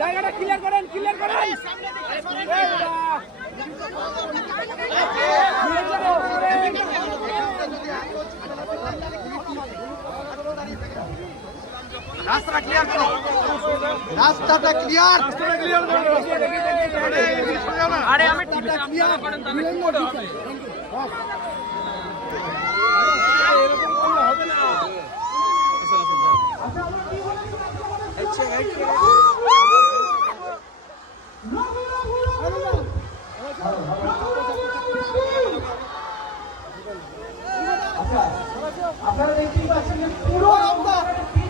জায়গাটা ক্লিয়ার করেন ক্লিয়ার করেন। রাস্তাটা ক্লিয়ার করো। রাস্তাটা ক্লিয়ার আরে আমি টিভিতে ক্লিয়ার করেন তবে এরকম করলে হবে? না আপনারা দেখতেই পাচ্ছেন যে পুরো রাস্তা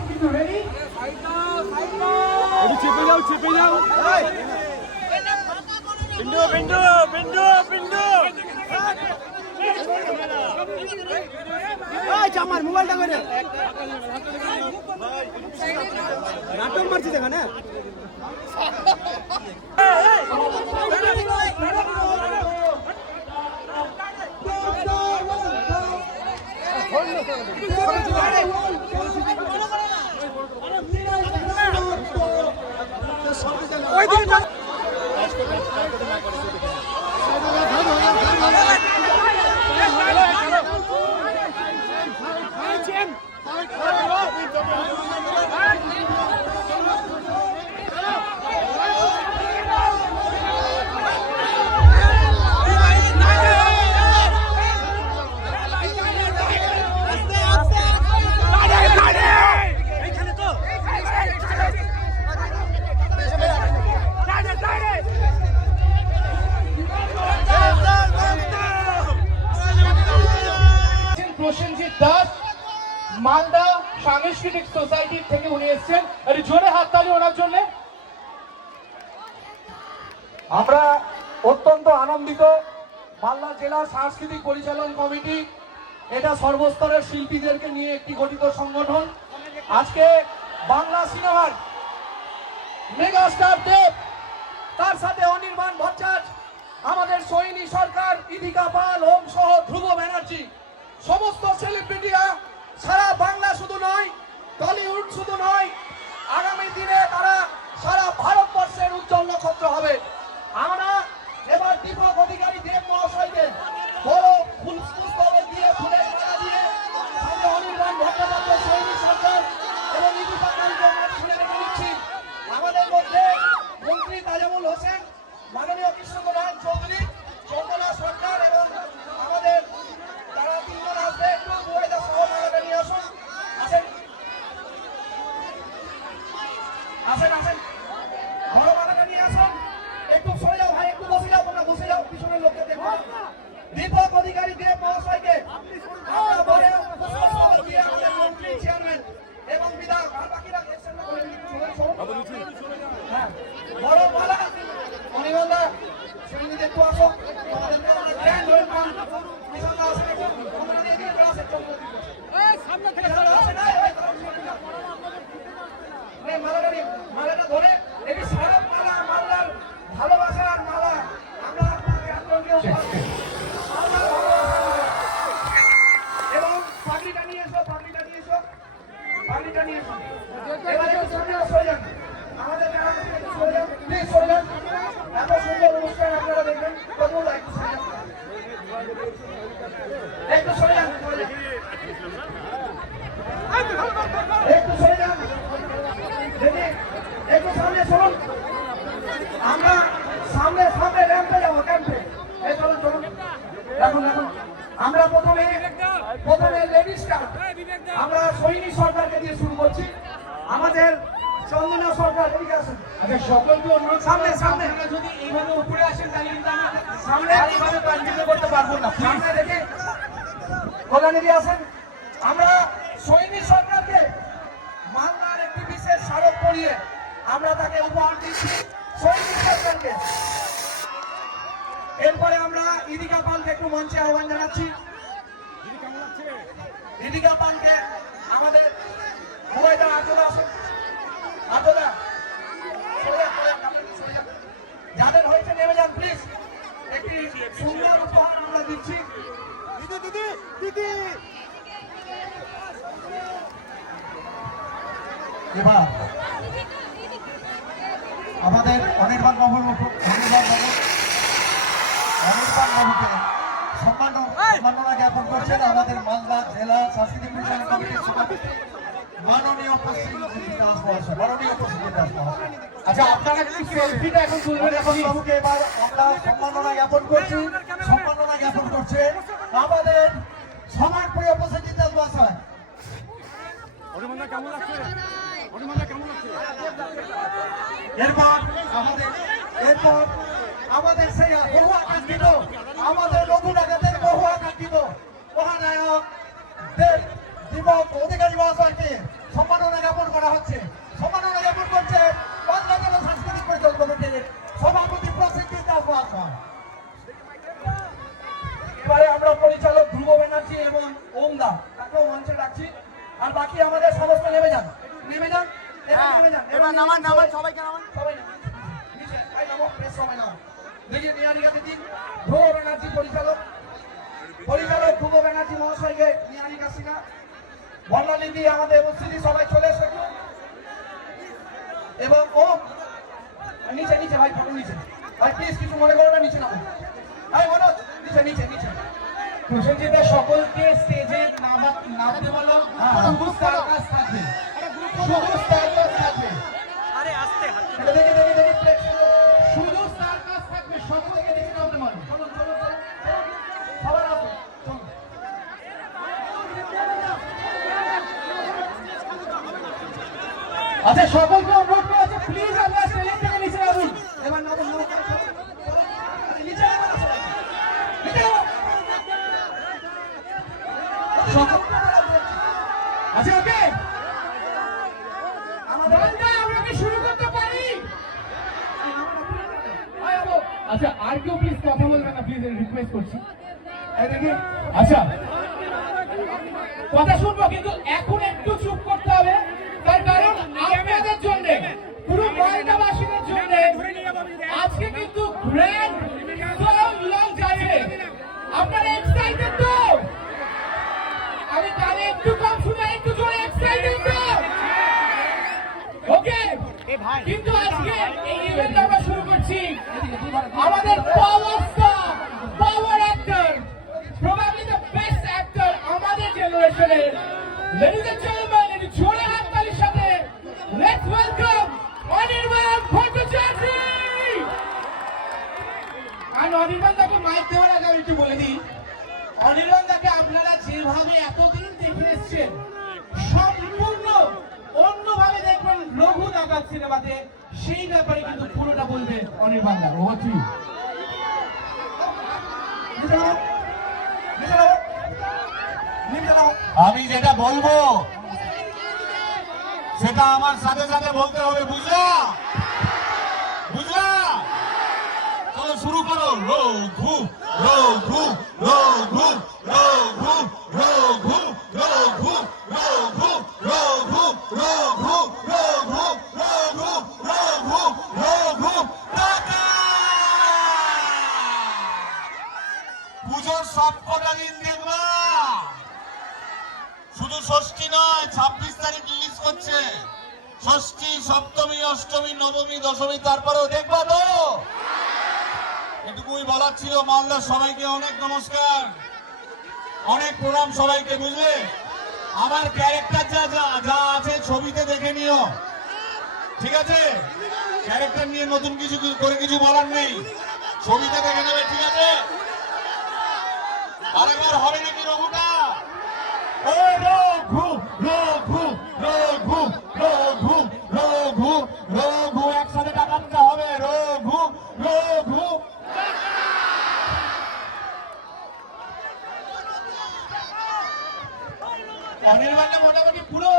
কিন্তু রেডি চেপে যাও চেপে যাও নাটক মারছিস এখানে Great. Great. মালদা সাংস্কৃতিক সোসাইটি থেকে উনি এসেছেন। একটু জোরে হাততালি ওনার জন্য। আমরা অত্যন্ত আনন্দিত। মালদা জেলা সাংস্কৃতিক পরিচালন কমিটি, এটা সর্বস্তরের শিল্পীদেরকে নিয়ে একটি গঠিত সংগঠন। আজকে বাংলা সিনেমার মেগাস্টার দেব, তার সাথে অনির্বাণ ভট্টাচার্য, আমাদের সৈনী সরকার, ইদিকা পাল ওম সহ ধ্রুব ব্যানার্জি, সমস্ত সেলিব্রিটিরা সারা বাংলা শুধু নয় টলিউড শুধু নয় আগামী দিনে তারা সারা ভারতবর্ষের উজ্জ্বল নক্ষত্র হবে আমরা এবার দীপক অধিকারী দেব মহাশয়কে বড় ফুল পুষ্পকে দিয়ে ফুলের মালা দিয়ে সামনে অনির্বাণ ভট্টাচার্য সৈনী সরকার এবং ইদিকা পালকে আমরা শুনে রেখে নিচ্ছি আমাদের মধ্যে মন্ত্রী তাজামুল হোসেন মাননীয় কৃষ্ণনারায়ণ চৌধুরী চন্দনা সরকার এবং আমাদের তারা তিনজন আসবে একটু বুয়েদা সহ মালাটা নিয়ে আসুন আসেন আসেন আসেন বড় মালাটা নিয়ে আসুন একটু সরে যাও ভাই একটু বসে যাও তোমরা বসে যাও পিছনের লোককে দেখো দীপক অধিকারী দেব মহাশয়কে আমরা বড় পুষ্পস্তবক দিয়ে আমাদের মন্ত্রী চেয়ারম্যান এবং বিধায়ক আর বাকিরা এসেছেন না বলে হ্যাঁ বড় মালা অনিবন্ধা সৈনিক একটু আসো তোমাদেরকে আমরা গ্র্যান্ড ওয়েলকাম পিছনে আসেন একটু তোমরা এগিয়ে চলে আসেন চন্দ্রদীপ সামনে থেকে পিছনে আসেন এই, এই, তারা সামনে যাও। নে, মালাটা নিন, মালাটা ধরে এটি স্মারক মালা মাল্লার ভালোবাসার মালা আমরা আপনাকে একজনকে উপহার দিই। মাল্লার ভালোবাসার মালা। এবং পাগড়িটা নিয়ে এসো পাগড়িটা নিয়ে এসো পাগড়িটা নিয়ে এসো এবারে একটু সামনে সরে যান আমাদের যারা আছেন একটু সরে যান প্লিজ সরে যান এত সুন্দর অনুষ্ঠান আপনারা দেখবেন কত একটু সরে যান একটু সরে যান সরে যান একটু সরে যান দিদি একটু সামনে চলুন আমরা সামনে সামনে র্যাম্পে যাব ক্যাম্পে এই চলুন চলুন দেখুন দেখুন আমরা প্রথমে প্রথমে লেডিসটা আমরা সৈনী সরকারকে দিয়ে শুরু করছি আমাদের চন্দনা সরকার এদিকে আসুন আচ্ছা সকলকে অনুরোধ সামনে, সামনে। যদি এইভাবে উপরে আসেন তাহলে কিন্তু আমরা সামনে এইভাবে কন্টিনিউ করতে পারব না। সামনে। দেখে কল্যাণী আসেন। আমরা সৈনী সরকারকে মালদার একটি বিশেষ স্মারক পড়িয়ে আমরা তাকে উপহার দিচ্ছি সৈনী সরকারকে। এরপরে আমরা ইদিকা পালকে একটু মঞ্চে আহ্বান জানাচ্ছি। ইদিকা পালকে আমাদের মুরাইদা আতদা আসুন। আতদা যাদের হয়েছে নেমে যান প্লিজ একটি সুন্দর উপহার আমরা দিচ্ছি। দিদি দিদি দিদি। এবার আমাদের অনির্বাণ বাবুর অনির্বাণ বাবু অনির্বাণ বাবুকে সম্মান সম্মাননা জ্ঞাপন করছেন আমাদের মালদা জেলা সাংস্কৃতিক কমিটির সভাপতি। মাননীয় আচ্ছা আপনারা কি সেলফিটা এখন তুলবেন এখন বাবুকে এবার আমরা সম্মাননা জ্ঞাপন করছি সম্মাননা জ্ঞাপন করছে আমাদের সমাজ প্রিয় পশ্চিম দাস মহাশয়। এরপর আমাদের এরপর আমাদের সেই বহু আকাঙ্ক্ষিত আমাদের দীপক অধিকারী মহাশয়কে সম্মাননা জ্ঞাপন করা হচ্ছে। সম্মাননা জ্ঞাপন করছে বাংলা জেলা সাংস্কৃতিক পরিষদ কমিটির সভাপতি প্রসেনজিৎ দাস মহাশয়। এবারে আমরা পরিচালক ধ্রুব ব্যানার্জি এবং ওম দা তাকেও মঞ্চে ডাকছি। আর বাকি আমাদের সমস্ত নেমে যান। নেমে যান? এবার নেমে যান। এবার নামান নামান সবাইকে নামান। সবাই নামান। নিচে ভাই নামো প্রেস সবাই নামান। দেখিয়ে নিয়ারিকাতে দিন ধ্রুব ব্যানার্জি পরিচালক। পরিচালক ধ্রুব ব্যানার্জি মহাশয়কে নিয়ারিকা সিনা বর্ণালী দিয়ে আমাদের উপস্থিতি সবাই চলে এসে। এবং ও নিচে নিচে ভাই ফটো নিচে। ভাই প্লিজ কিছু মনে করো না নিচে নামো। ভাই মনোজ নিচে নিচে নিচে। প্রসেনজিতের সকলকে স্টেজে নামতে বলো। থাকবে। শুধু সার্কাস থাকবে এটা দেখি দেখি দেখি প্লেট শুধু সার্কাস থাকবে সকলকে দেখে নামতে বলো চলুন চলুন চলুন সবার আসুন চলুন আচ্ছা আচ্ছা আচ্ছা আর কেউ প্লিজ কথা বলবেন না প্লিজ রিকোয়েস্ট করছি। আচ্ছা। কথা শুনব, কিন্তু এখন একটু চুপ করতে হবে। তার ময়দাবাসীদের জন্য আজকে কিন্তু গ্র্যান্ড লঞ্চ আছে। আপনারা এক্সাইটেড তো? আমি কানে একটু কম আর অনির্বাণ দাকে মাইক দেওয়ার আগে আমি একটু বলে দিই অনির্বাণ দাকে আপনারা যেভাবে এতদিন দেখে এসছেন, সম্পূর্ণ অন্যভাবে দেখবেন লঘু ডাকাত সিনেমাতে, সেই ব্যাপারে কিন্তু পুরোটা বলবেন অনির্বাণ দা নামুন। আমি যেটা বলব, সেটা আমার সাথে সাথে বলতে হবে, বুঝলা চলো শুরু করো রঘু রঘু রঘু রঘু রঘু রঘু রঘু রঘু রঘু রঘু রঘু রঘু টাকা পুজোর সব দিন দেখবা শুধু ষষ্ঠী নয় ছাব্বিশ তারিখ রিলিজ করছে ষষ্ঠী সপ্তমী অষ্টমী নবমী দশমী তারপরেও দেখবা তো এটুকুই বলার ছিল মালদার সবাইকে অনেক নমস্কার। অনেক প্রণাম সবাইকে, বুঝলে? আমার ক্যারেক্টার যা যা আছে ছবিতে দেখে নিও। ঠিক আছে? ক্যারেক্টার নিয়ে নতুন কিছু করে কিছু বলার নেই। ছবিতে দেখে নেবে, ঠিক আছে? আরেকবার হবে নাকি রঘুটা ও রঘু রঘু রঘু রঘু রঘু রঘু একসাথে টাকাতে হবে রঘু রঘু অনির্বাণে মোটামুটি পুরো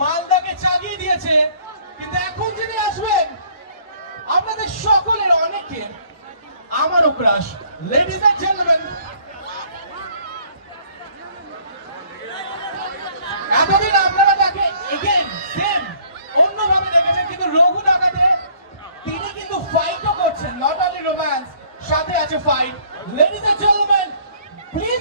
মালদাকে চাগিয়ে দিয়েছে কিন্তু এখন যিনি আসবেন আপনাদের সকলের অনেকে আমারও ক্রাশ and gentlemen, এতদিন আপনারা তাকে এগেন সেম অন্যভাবে দেখেছেন কিন্তু রঘু ডাকাতে তিনি কিন্তু ফাইটও করছেন। নট অনলি রোম্যান্স সাথে আছে fight ladies and gentleman please